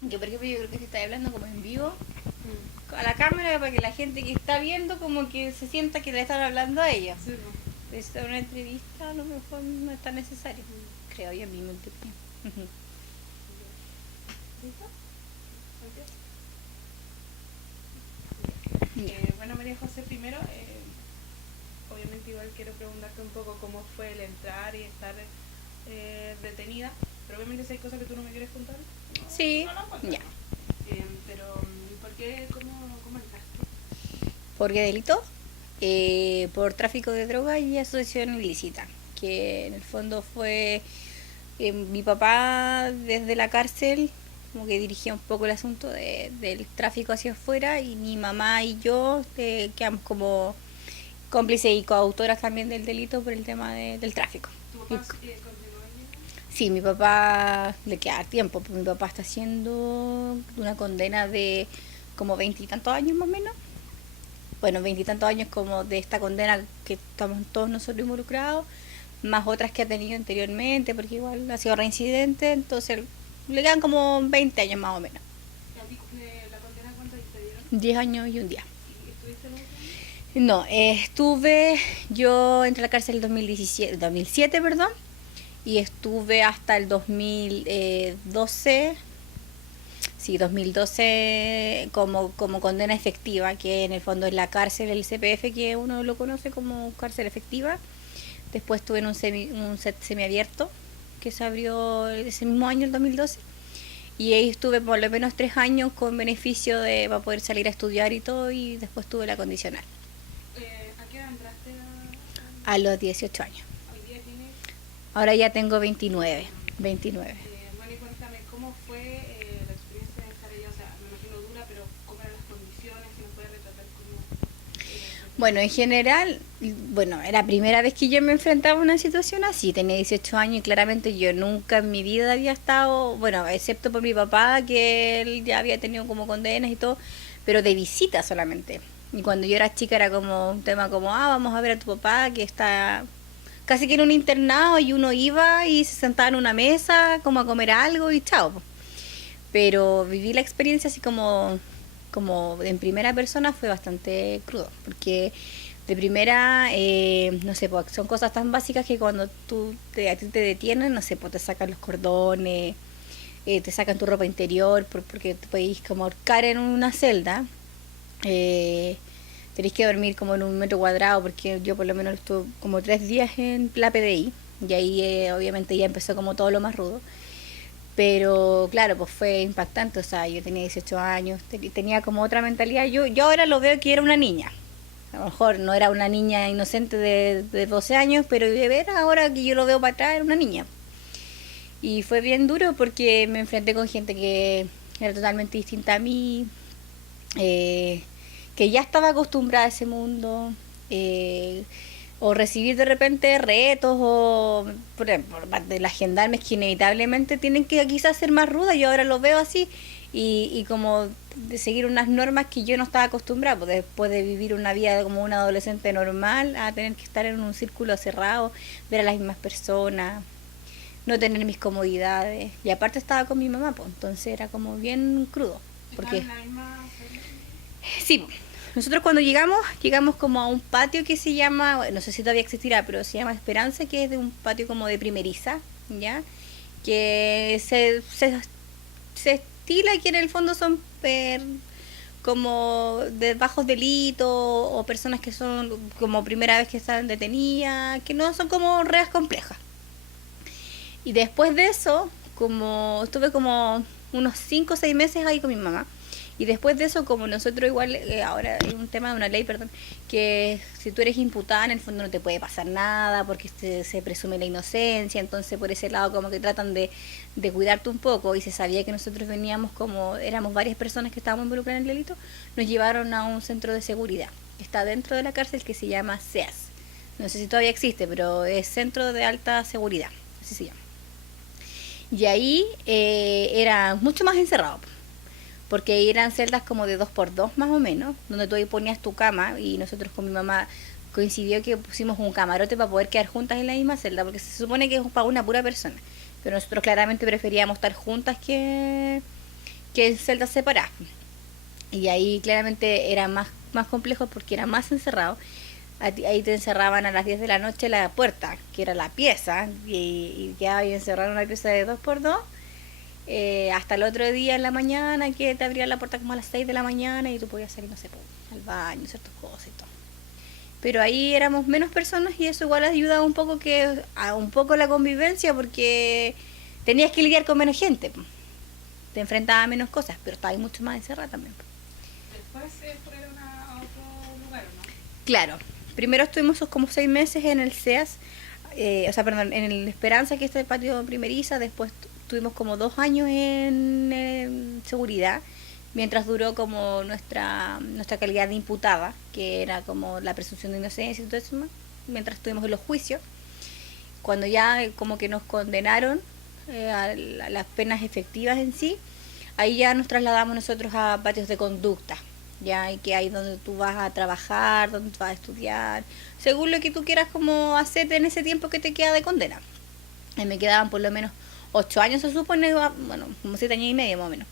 Que por ejemplo yo creo que se está hablando como en vivo a la cámara para que la gente que está viendo como que se sienta que le están hablando a ella. Sí, pues. Esta una entrevista a lo mejor no es tan necesario, creo yo en mi mente. ¿Listo? ¿Santiago? Ya. Bueno, María José, primero, obviamente igual quiero preguntarte un poco cómo fue el entrar y estar detenida, pero obviamente si hay cosas que tú no me quieres contar, Sí, no las cuentas, ya. ¿no? Pero, ¿por qué? ¿Cómo entraste? ¿Por qué delito? Por tráfico de droga y asociación ilícita, que en el fondo fue mi papá desde la cárcel, como que dirigía un poco el asunto del tráfico hacia afuera, y mi mamá y yo quedamos como cómplices y coautoras también del delito por el tema del tráfico. ¿Tu Y, papá continuó en vida? sí, mi papá le queda tiempo, porque mi papá está haciendo una condena de como veintitantos años más o menos. Bueno, veintitantos años como de esta condena que estamos todos nosotros involucrados, más otras que ha tenido anteriormente, porque igual ha sido reincidente, entonces le quedan como 20 años más o menos. ¿Y a ti la condena cuánto te dieron? 10 años y un día. ¿Y estuviste mucho? No, yo entré a la cárcel en 2007, perdón, y estuve hasta el 2012, sí, 2012 como condena efectiva, que en el fondo es la cárcel, el CPF, que uno lo conoce como cárcel efectiva. Después estuve en un set semiabierto que se abrió ese mismo año, el 2012. Y ahí estuve por lo menos 3 años con beneficio para poder salir a estudiar y todo, y después tuve la condicional ¿A qué edad entraste a los 18 años. hoy día tienes? Ahora ya tengo 29. 29. 29. Bueno, y cuéntame, ¿cómo fue la experiencia de estar allá? O sea, me imagino dura, pero ¿cómo eran las condiciones? Si nos puedes retratar cómo era ese Bueno, en proceso. general, bueno, era la primera vez que yo me enfrentaba a una situación así. Tenía 18 años y claramente yo nunca en mi vida había estado, bueno, excepto por mi papá, que él ya había tenido como condenas y todo, pero de visita solamente. Y cuando yo era chica era como un tema como, vamos a ver a tu papá que está casi que en un internado, y uno iba y se sentaba en una mesa como a comer algo y chao. Pero viví la experiencia así como en primera persona, fue bastante crudo, porque de primera, no sé, pues, son cosas tan básicas que cuando a ti te detienen, no sé, pues te sacan los cordones, te sacan tu ropa interior, porque te podéis como ahorcar en una celda. eh, Tenéis que dormir como en un metro cuadrado, porque yo por lo menos estuve como 3 días en la PDI, y ahí obviamente ya empezó como todo lo más rudo. Pero claro, pues fue impactante, o sea, yo tenía 18 años, tenía como otra mentalidad. Yo ahora lo veo que era una niña. A lo mejor no era una niña inocente de 12 años, pero de ver ahora que yo lo veo para atrás, era una niña. Y fue bien duro porque me enfrenté con gente que era totalmente distinta a mí, eh, que ya estaba acostumbrada a ese mundo, eh, o recibir de repente retos, o por ejemplo, de las gendarmes que inevitablemente tienen que quizás ser más rudas. Yo ahora lo veo así, y como de seguir unas normas que yo no estaba acostumbrada, pues después de vivir una vida como una adolescente normal, a tener que estar en un círculo cerrado, ver a las mismas personas, no tener mis comodidades, y aparte estaba con mi mamá, pues entonces era como bien crudo, ¿Estaban porque en la misma celda? sí, nosotros cuando llegamos como a un patio que se llama, bueno, no sé si todavía existirá, pero se llama Esperanza, que es de un patio como de primeriza, ¿ya? Que se estila que en el fondo son como de bajos delitos, o personas que son como primera vez que están detenidas, que no son como reas complejas. Y después de eso, como estuve como unos 5 o 6 meses ahí con mi mamá. Y después de eso, como nosotros igual, ahora hay un tema de una ley, perdón, que si tú eres imputada, en el fondo no te puede pasar nada, porque se presume la inocencia. Entonces por ese lado como que tratan de cuidarte un poco, y se sabía que nosotros veníamos como, éramos varias personas que estábamos involucradas en el delito. Nos llevaron a un centro de seguridad que está dentro de la cárcel, que se llama CEAS. No sé si todavía existe, pero es Centro de Alta Seguridad, así se llama. Y ahí era mucho más encerrado, porque eran celdas como de 2x2 más o menos, donde tú ahí ponías tu cama, y nosotros con mi mamá coincidió que pusimos un camarote para poder quedar juntas en la misma celda, porque se supone que es para una pura persona, pero nosotros claramente preferíamos estar juntas que que en celdas separadas. Y ahí claramente era más complejo porque era más encerrado. Ahí te encerraban a las 10 de la noche la puerta, que era la pieza, y quedaba ahí encerrado en una pieza de 2x2, hasta el otro día en la mañana, que te abrían la puerta como a las 6 de la mañana y tú podías salir, no sé, al baño, ciertas cosas y todo. Pero ahí éramos menos personas y eso igual ayudaba un poco a un poco la convivencia, porque tenías que lidiar con menos gente, te enfrentabas a menos cosas, pero estabas mucho más encerrada también. Después fueron a otro lugar, ¿no? Claro, primero estuvimos como 6 meses en el CEAS, en el Esperanza, que es el patio primeriza. Después tuvimos como 2 años en seguridad, mientras duró como nuestra calidad de imputada, que era como la presunción de inocencia y todo eso, mientras estuvimos en los juicios. Cuando ya como que nos condenaron a las penas efectivas en sí, ahí ya nos trasladamos nosotros a patios de conducta, ya, y que ahí donde tú vas a trabajar, donde tú vas a estudiar, según lo que tú quieras como hacer en ese tiempo que te queda de condena. Y me quedaban por lo menos 8 años, se supone, bueno, como 7 años y medio más o menos.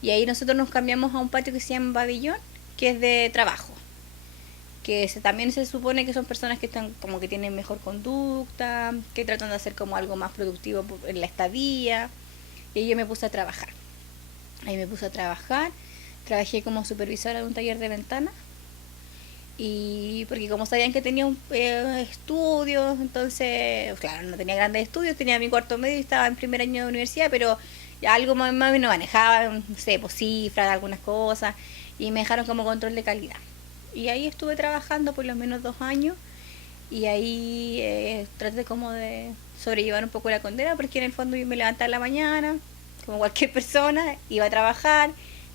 Y ahí nosotros nos cambiamos a un patio que se llama Pabellón, que es de trabajo, que también se supone que son personas que están como que tienen mejor conducta, que tratan de hacer como algo más productivo en la estadía. Y ahí yo me puse a trabajar. Ahí me puse a trabajar, trabajé como supervisora de un taller de ventanas, y porque como sabían que tenía un estudios, entonces, claro, no tenía grandes estudios, tenía mi cuarto medio y estaba en primer año de universidad, pero ya algo más o menos manejaba, no sé, pues cifras, algunas cosas, y me dejaron como control de calidad. Y ahí estuve trabajando por lo menos 2 años, y ahí traté como de sobrellevar un poco la condena, porque en el fondo yo me levantaba en la mañana, como cualquier persona, iba a trabajar,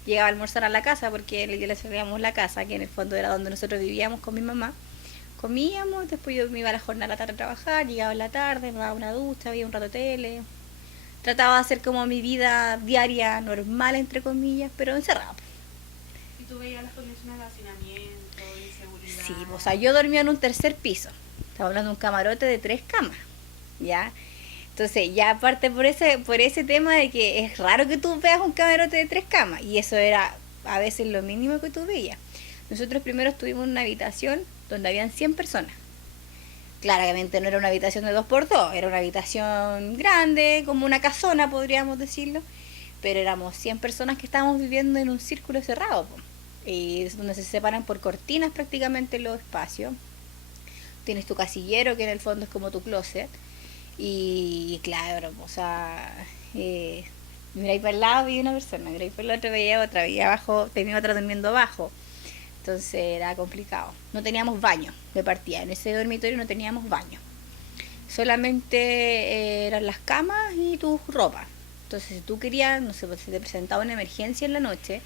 llegaba a almorzar a la casa, porque le servíamos la casa, que en el fondo era donde nosotros vivíamos con mi mamá. Comíamos, después yo me iba a la jornada a la tarde a trabajar, llegaba en la tarde, me daba una ducha, veía un rato de tele. Trataba de hacer como mi vida diaria normal, entre comillas, pero encerrada. ¿Y tú veías las condiciones de hacinamiento, de inseguridad? Sí, o sea, yo dormía en un tercer piso. Estaba hablando de un camarote de 3 camas, ¿ya? Entonces, ya aparte por ese tema de que es raro que tú veas un camarote de 3 camas, y eso era a veces lo mínimo que tú veías. Nosotros primero estuvimos en una habitación donde habían 100 personas. Claramente no era una habitación de 2x2, era una habitación grande, como una casona, podríamos decirlo, pero éramos 100 personas que estábamos viviendo en un círculo cerrado, y es donde se separan por cortinas prácticamente los espacios. Tienes tu casillero, que en el fondo es como tu closet, y claro, o sea, miráis para el lado y una persona, miráis para el otro veía otra, y abajo tenía otra durmiendo abajo. Entonces era complicado. No teníamos baño de partida, en ese dormitorio no teníamos baño. Solamente eran las camas y tus ropas. Entonces, si tú querías, no sé, si te presentaba una emergencia en la noche,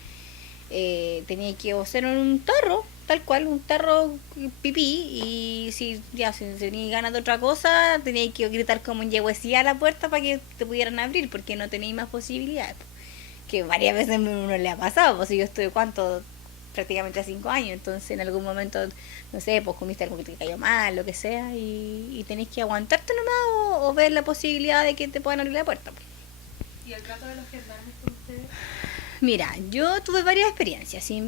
tenías que hacer un tarro, tal cual, un tarro pipí, y si tenías ganas de otra cosa, tenías que gritar como en yegüecía a la puerta para que te pudieran abrir, porque no tenías más posibilidades. Que varias veces a uno le ha pasado, pues si yo estoy, ¿cuánto? Prácticamente 5 años, entonces en algún momento, no sé, pues comiste algo que te cayó mal, lo que sea, y tenés que aguantarte nomás, o ver la posibilidad de que te puedan abrir la puerta. ¿Y el trato de los gendarmes con ustedes? Mira, yo tuve varias experiencias, ¿sí?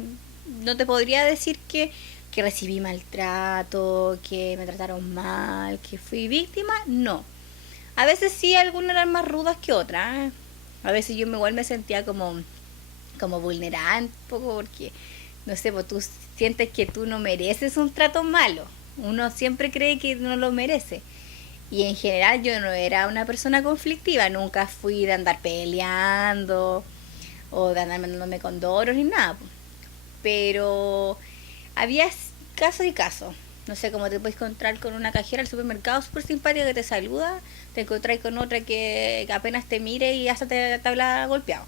No te podría decir que recibí maltrato, que me trataron mal, que fui víctima, no. A veces sí, algunas eran más rudas que otras. A veces yo igual me sentía como vulnerable un poco, porque no sé, pues tú sientes que tú no mereces un trato malo. Uno siempre cree que no lo merece. Y en general yo no era una persona conflictiva, nunca fui de andar peleando o de andar mandándome condoros ni nada. Pero había casos y casos. No sé, cómo te puedes encontrar con una cajera del supermercado súper simpática que te saluda, te encontrás con otra que apenas te mire y hasta te habla golpeado.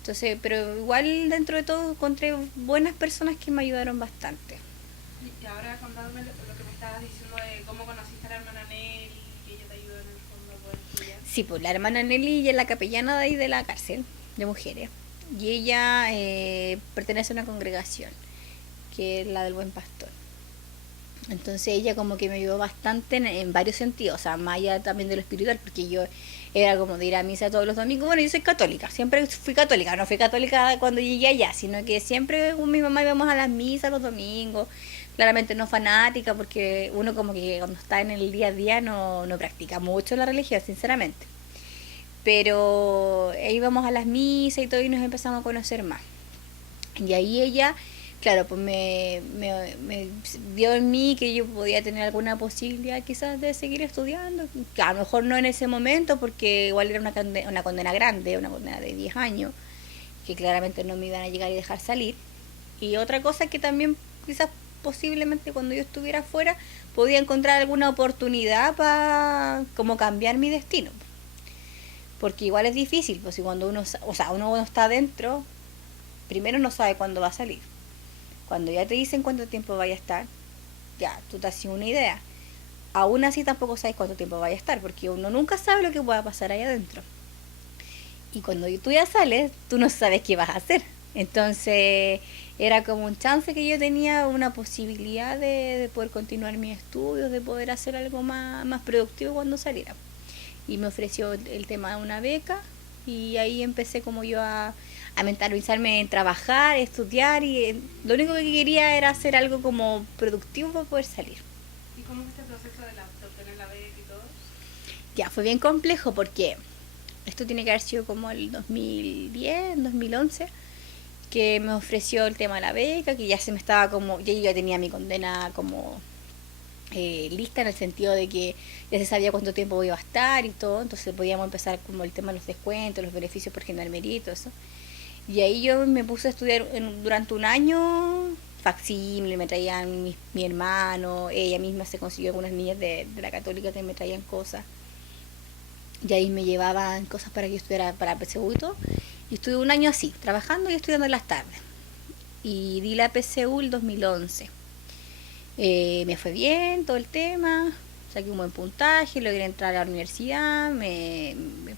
Entonces, pero igual dentro de todo encontré buenas personas que me ayudaron bastante. Y ahora contándome lo que me estabas diciendo de cómo conociste a la hermana Nelly, que ella te ayudó en el fondo a poder estudiar. Sí, pues la hermana Nelly, ella es la capellana de ahí de la cárcel de mujeres, y ella pertenece a una congregación que es la del Buen Pastor. Entonces ella como que me ayudó bastante en varios sentidos, o sea, más allá también de lo espiritual, porque yo era como de ir a misa todos los domingos. Bueno, yo soy católica, siempre fui católica, no fui católica cuando llegué allá, sino que siempre con mi mamá íbamos a las misas los domingos. Claramente no fanática, porque uno como que cuando está en el día a día no practica mucho la religión, sinceramente. Pero íbamos a las misas y todo y nos empezamos a conocer más. Y ahí ella, claro, pues me vio en mí que yo podía tener alguna posibilidad quizás de seguir estudiando, que a lo mejor no en ese momento porque igual era una condena grande, una condena de 10 años, que claramente no me iban a llegar y dejar salir. Y otra cosa que también quizás posiblemente cuando yo estuviera afuera podía encontrar alguna oportunidad para como cambiar mi destino, porque igual es difícil, pues si cuando uno, o sea, uno está adentro, primero no sabe cuándo va a salir. Cuando ya te dicen cuánto tiempo vaya a estar, ya, tú te haces una idea. Aún así tampoco sabes cuánto tiempo vaya a estar, porque uno nunca sabe lo que pueda pasar ahí adentro. Y cuando tú ya sales, tú no sabes qué vas a hacer. Entonces, era como un chance que yo tenía, una posibilidad de poder continuar mis estudios, de poder hacer algo más productivo cuando saliera. Y me ofreció el tema de una beca, y ahí empecé como yo a mentalizarme en trabajar, estudiar, y lo único que quería era hacer algo como productivo para poder salir. ¿Y cómo fue este proceso de obtener la beca y todo? Ya, fue bien complejo porque esto tiene que haber sido como el 2010, 2011, que me ofreció el tema de la beca, que ya se me estaba como, ya tenía mi condena como lista, en el sentido de que ya se sabía cuánto tiempo iba a estar y todo, entonces podíamos empezar como el tema de los descuentos, los beneficios por gendarmerito, eso. Y ahí yo me puse a estudiar durante un año facsímile, me traían mi hermano, ella misma se consiguió algunas niñas de la católica que me traían cosas. Y ahí me llevaban cosas para que yo estudiara para PSU y todo. Y estuve un año así, trabajando y estudiando en las tardes. Y di la PSU el 2011. Me fue bien todo el tema, saqué un buen puntaje, logré entrar a la universidad,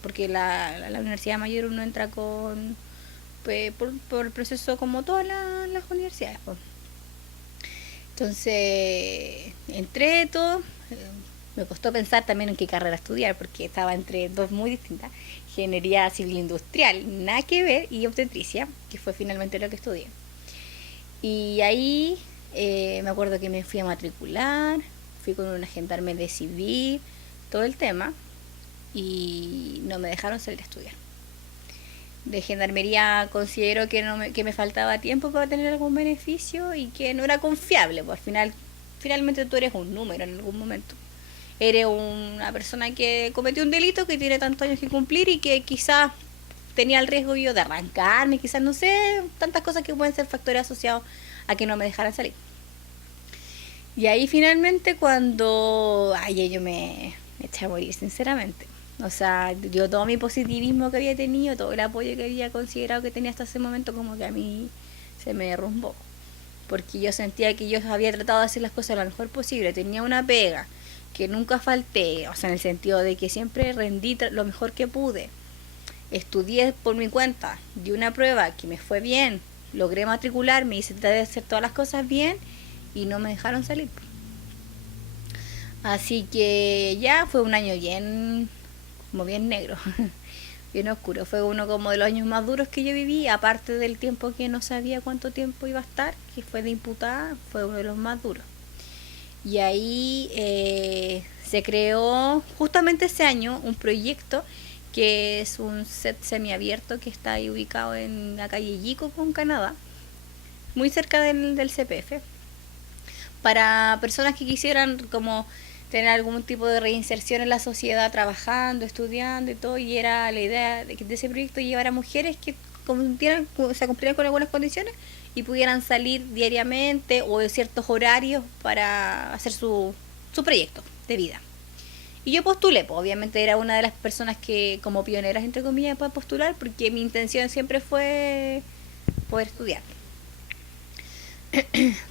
porque la universidad mayor uno entra con por el proceso como todas las universidades. Pues. Entonces, entré todo. Me costó pensar también en qué carrera estudiar, porque estaba entre dos muy distintas. Ingeniería civil industrial, nada que ver, y obstetricia, que fue finalmente lo que estudié. Y ahí me acuerdo que me fui a matricular, fui con un gendarme de civil, todo el tema, y no me dejaron salir a estudiar. De gendarmería considero que que me faltaba tiempo para tener algún beneficio y que no era confiable, pues finalmente tú eres un número en algún momento. Eres una persona que cometió un delito, que tiene tantos años que cumplir y que quizás tenía el riesgo yo de arrancarme, quizás no sé, tantas cosas que pueden ser factores asociados a que no me dejaran salir. Y ahí finalmente cuando yo me eché a morir, sinceramente. O sea, yo todo mi positivismo que había tenido, todo el apoyo que había considerado que tenía hasta ese momento, como que a mí se me derrumbó. Porque yo sentía que yo había tratado de hacer las cosas lo mejor posible, tenía una pega, que nunca falté, o sea, en el sentido de que siempre rendí lo mejor que pude. Estudié por mi cuenta, di una prueba que me fue bien, logré matricularme, hice tratar de hacer todas las cosas bien y no me dejaron salir. Así que ya fue un año como bien negro, bien oscuro. Fue uno como de los años más duros que yo viví, aparte del tiempo que no sabía cuánto tiempo iba a estar, que fue de imputada, fue uno de los más duros. Y ahí se creó justamente ese año un proyecto que es un set semiabierto que está ahí ubicado en la calle Yico con Canadá, muy cerca del CPF, para personas que quisieran como tener algún tipo de reinserción en la sociedad, trabajando, estudiando y todo, y era la idea de ese proyecto llevar a mujeres que cumplieran con algunas condiciones y pudieran salir diariamente o de ciertos horarios para hacer su proyecto de vida. Y yo postulé, pues obviamente era una de las personas que como pioneras entre comillas para postular, porque mi intención siempre fue poder estudiar.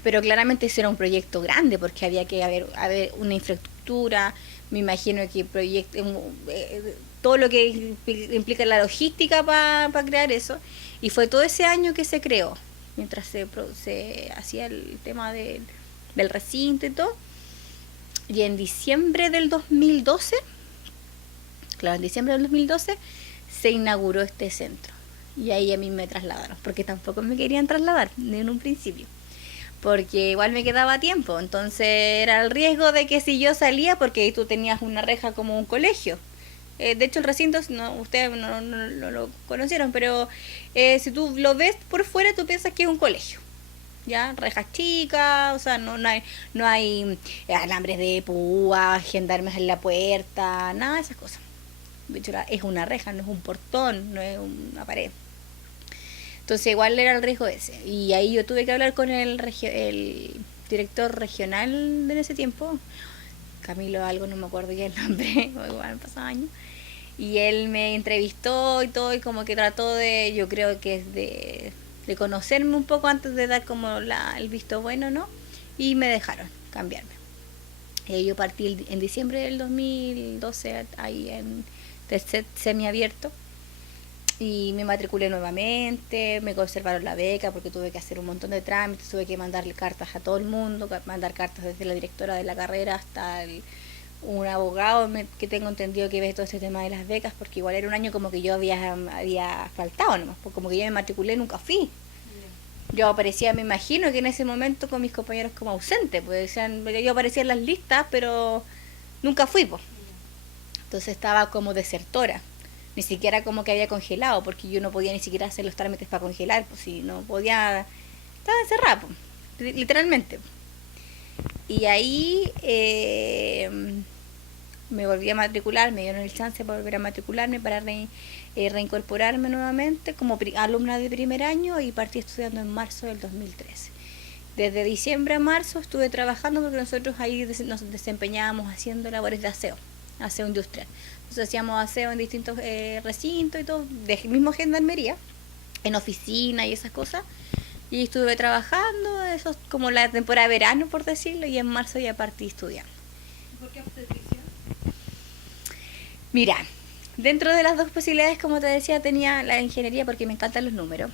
Pero claramente eso era un proyecto grande porque había que haber una infraestructura, me imagino que todo lo que implica la logística para crear eso, y fue todo ese año que se creó, mientras se hacía el tema del recinto y todo. Y en diciembre del 2012 Claro, en diciembre del 2012 se inauguró este centro. Y ahí a mí me trasladaron, porque tampoco me querían trasladar, ni en un principio. Porque igual me quedaba tiempo, entonces era el riesgo de que si yo salía, porque tú tenías una reja como un colegio. De hecho el recinto, no, ustedes no lo conocieron, pero si tú lo ves por fuera, tú piensas que es un colegio. Ya, rejas chicas, o sea, no hay alambres de púa, gendarmes en la puerta, nada de esas cosas. De hecho, es una reja, no es un portón, no es una pared. Entonces igual era el riesgo ese. Y ahí yo tuve que hablar con el director regional de en ese tiempo, Camilo algo, no me acuerdo ya el nombre, igual han pasado años. Y él me entrevistó y todo, y como que trató de, yo creo que es de conocerme un poco antes de dar como el visto bueno, ¿no? Y me dejaron cambiarme. Y yo partí en diciembre del 2012 ahí en tercer semiabierto y me matriculé nuevamente, me conservaron la beca porque tuve que hacer un montón de trámites, tuve que mandarle cartas a todo el mundo, mandar cartas desde la directora de la carrera hasta un abogado que tengo entendido que ve todo este tema de las becas, porque igual era un año como que yo había faltado nomás, como que yo me matriculé y nunca fui. Yo aparecía, me imagino que en ese momento con mis compañeros como ausente, pues decían, yo aparecía en las listas, pero nunca fui, pues. Entonces estaba como desertora. Ni siquiera como que había congelado, porque yo no podía ni siquiera hacer los trámites para congelar, pues si no podía, estaba encerrada, pues, literalmente. Y ahí me volví a matricular, me dieron el chance para volver a matricularme, para reincorporarme nuevamente como alumna de primer año y partí estudiando en marzo del 2013. Desde diciembre a marzo estuve trabajando porque nosotros ahí nos desempeñábamos haciendo labores de aseo industrial. Entonces hacíamos aseo en distintos recintos y todo, de mismo gendarmería, en oficina y esas cosas. Y estuve trabajando, eso es como la temporada de verano, por decirlo, y en marzo ya partí estudiando. ¿Por qué obstetricia? Mira, dentro de las dos posibilidades, como te decía, tenía la ingeniería porque me encantan los números.